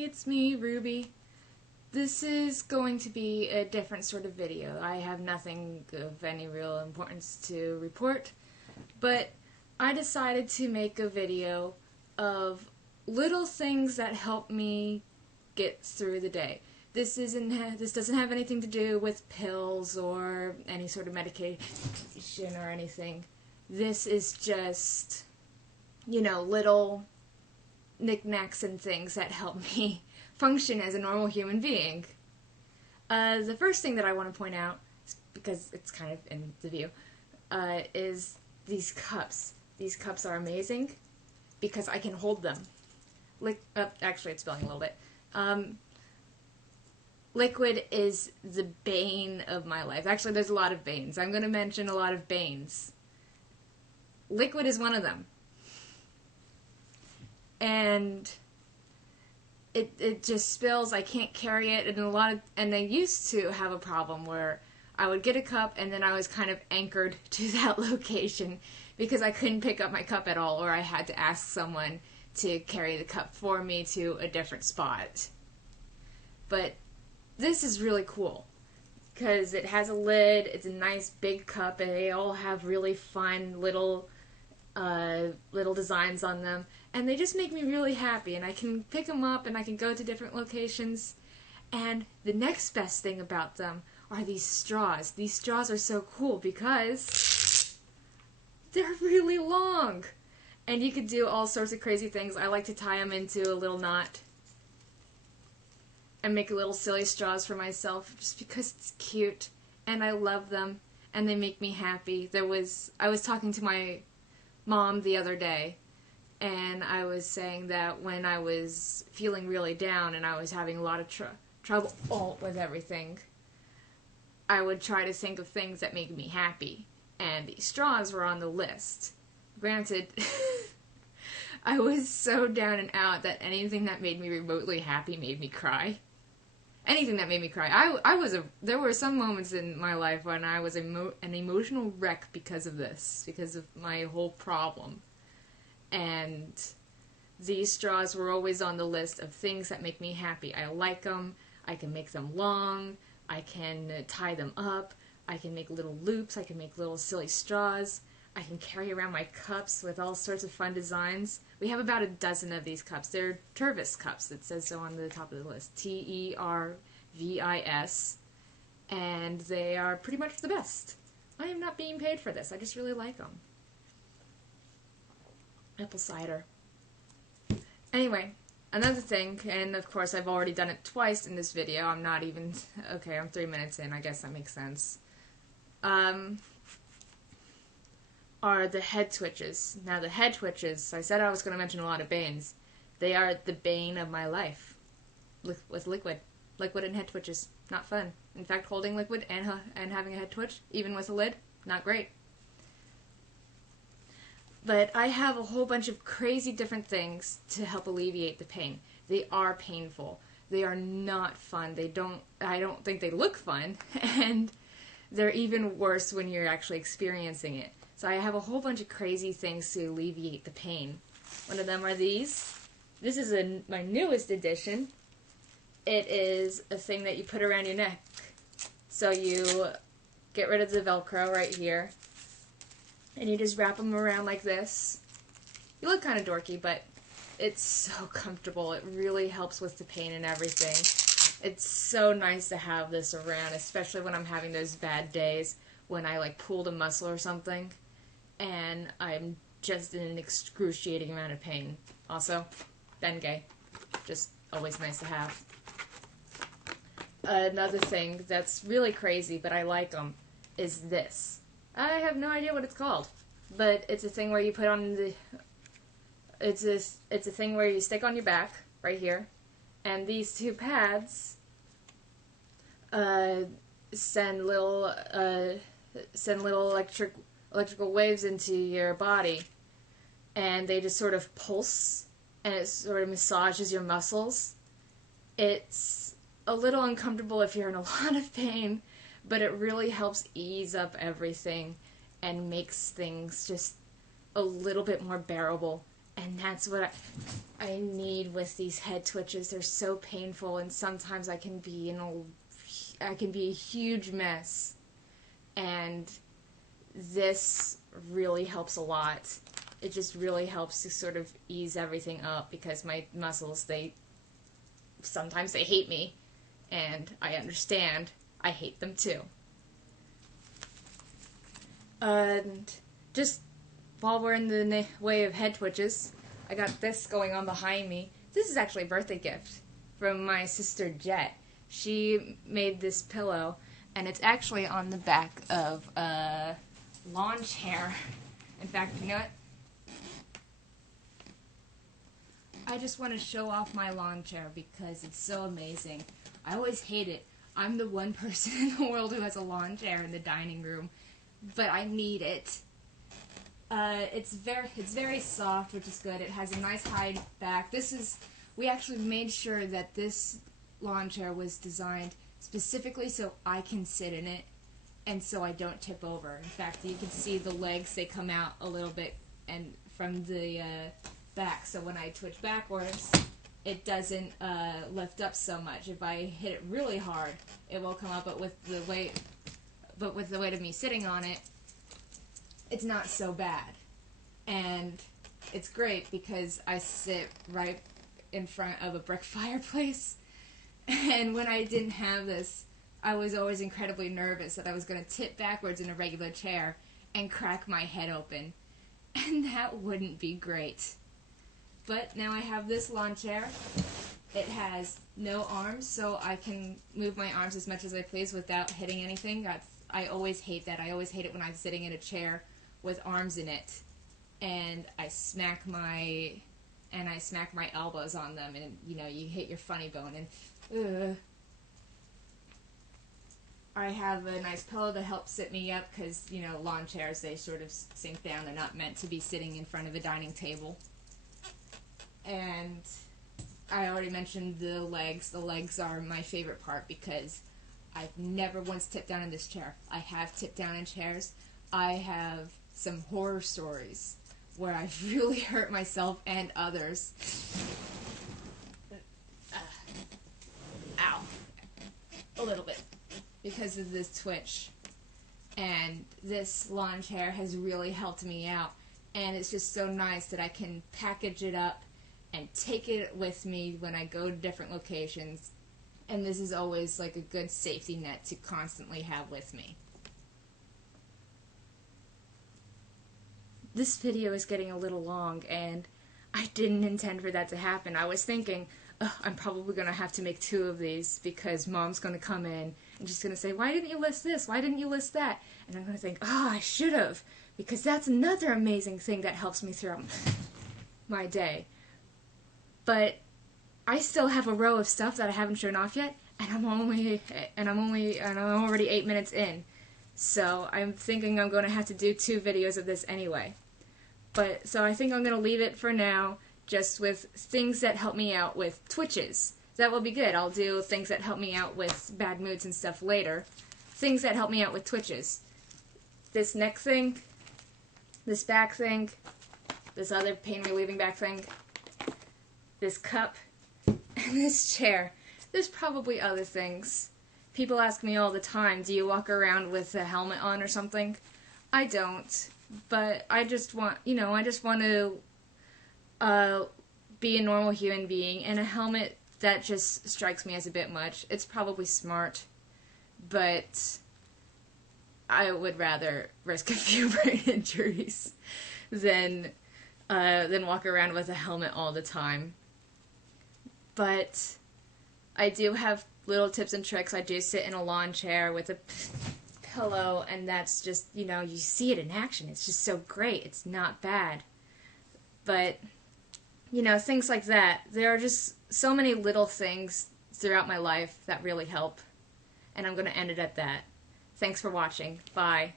Hi, it's me, Ruby. This is going to be a different sort of video. I have nothing of any real importance to report, but I decided to make a video of little things that help me get through the day. This doesn't have anything to do with pills or any sort of medication or anything. This is just, little knickknacks and things that help me function as a normal human being. The first thing that I want to point out, because it's kind of in the view, is these cups. These cups are amazing because I can hold them. Actually, it's spilling a little bit. Liquid is the bane of my life. Actually, there's a lot of banes. I'm going to mention a lot of banes. Liquid is one of them. And it just spills. I can't carry it, and I used to have a problem where I would get a cup and then I was kind of anchored to that location because I couldn't pick up my cup at all, or I had to ask someone to carry the cup for me to a different spot. But this is really cool because it has a lid, it's a nice big cup, and they all have really fun little designs on them, and they just make me really happy, and I can pick them up and I can go to different locations. And the next best thing about them are these straws. These straws are so cool because they're really long, and you could do all sorts of crazy things. I like to tie them into a little knot and make little silly straws for myself just because it's cute and I love them and they make me happy. I was talking to my mom the other day, and I was saying that when I was feeling really down and I was having a lot of trouble with everything, I would try to think of things that make me happy, and these straws were on the list. Granted, I was so down and out that anything that made me remotely happy made me cry. Anything that made me cry. There were some moments in my life when I was an emotional wreck because of this, because of my whole problem. And these straws were always on the list of things that make me happy. I like them. I can make them long. I can tie them up. I can make little loops. I can make little silly straws. I can carry around my cups with all sorts of fun designs. We have about a dozen of these cups. They're Tervis cups. It says so on the top of the list. Tervis. And they are pretty much the best. I am not being paid for this. I just really like them. Apple cider. Anyway, another thing, and of course I've already done it twice in this video. I'm 3 minutes in. I guess that makes sense. Are the head twitches. Now the head twitches, I said I was going to mention a lot of banes. They are the bane of my life. With liquid. Liquid and head twitches. Not fun. In fact, holding liquid and having a head twitch, even with a lid, not great. But I have a whole bunch of crazy different things to help alleviate the pain. They are painful. They are not fun. I don't think they look fun. And they're even worse when you're actually experiencing it. So I have a whole bunch of crazy things to alleviate the pain. One of them are these. This is my newest addition. It is a thing that you put around your neck. So you get rid of the Velcro right here, and you just wrap them around like this. You look kind of dorky, but it's so comfortable. It really helps with the pain and everything. It's so nice to have this around, especially when I'm having those bad days when I pulled a muscle or something and I'm just in an excruciating amount of pain. Also, Bengay. Just always nice to have. Another thing that's really crazy, but I like them, is this. I have no idea what it's called, but it's a thing where you put on the... It's a thing where you stick on your back, right here, and these two pads send little electrical waves into your body, and they just sort of pulse, and it sort of massages your muscles. It's a little uncomfortable if you're in a lot of pain, but it really helps ease up everything and makes things just a little bit more bearable And that's what I need with these head twitches. They're so painful, and sometimes I can be a huge mess. And this really helps a lot. It just really helps to sort of ease everything up, because my muscles, sometimes they hate me, and I understand. I hate them too. And just while we're in the way of head twitches, I got this going on behind me. This is actually a birthday gift from my sister Jet. She made this pillow, and it's actually on the back of a lawn chair. In fact, you know what? I just want to show off my lawn chair because it's so amazing. I always hate it. I'm the one person in the world who has a lawn chair in the dining room, but I need it. It's very soft, which is good. It has a nice high back. We actually made sure that this lawn chair was designed specifically so I can sit in it and so I don't tip over. In fact, you can see the legs, they come out a little bit and from the back, so when I twitch backwards, it doesn't lift up so much. If I hit it really hard, it will come up, but with the weight of me sitting on it, it's not so bad. And it's great because I sit right in front of a brick fireplace. And when I didn't have this, I was always incredibly nervous that I was going to tip backwards in a regular chair and crack my head open. And that wouldn't be great. But now I have this lawn chair. It has no arms, so I can move my arms as much as I please without hitting anything. I always hate that. I always hate it when I'm sitting in a chair with arms in it, and I smack my elbows on them, and you hit your funny bone. And I have a nice pillow to help sit me up because lawn chairs, they sort of sink down. They're not meant to be sitting in front of a dining table. And I already mentioned the legs. The legs are my favorite part because I've never once tipped down in this chair. I have tipped down in chairs. I have some horror stories where I've really hurt myself and others. Ow. A little bit. Because of this twitch. And this lawn chair has really helped me out. And it's just so nice that I can package it up and take it with me when I go to different locations. And this is always like a good safety net to constantly have with me. This video is getting a little long, and I didn't intend for that to happen. I was thinking, I'm probably going to have to make 2 of these because Mom's going to come in and she's going to say, why didn't you list this? Why didn't you list that? And I'm going to think, I should have, because that's another amazing thing that helps me throughout my day. But I still have a row of stuff that I haven't shown off yet, and I'm already 8 minutes in. So I'm thinking I'm going to have to do 2 videos of this anyway. So I think I'm going to leave it for now, just with things that help me out with twitches. That will be good. I'll do things that help me out with bad moods and stuff later. Things that help me out with twitches. This neck thing, this back thing, this other pain-relieving back thing, this cup, and this chair. There's probably other things. People ask me all the time, do you walk around with a helmet on or something? I don't, but I just want to be a normal human being, and a helmet, that just strikes me as a bit much. It's probably smart, but I would rather risk a few brain injuries than walk around with a helmet all the time. But I do have little tips and tricks. I do sit in a lawn chair with a pillow, and that's just, you see it in action. It's just so great. It's not bad. But, things like that. There are just so many little things throughout my life that really help. And I'm going to end it at that. Thanks for watching. Bye.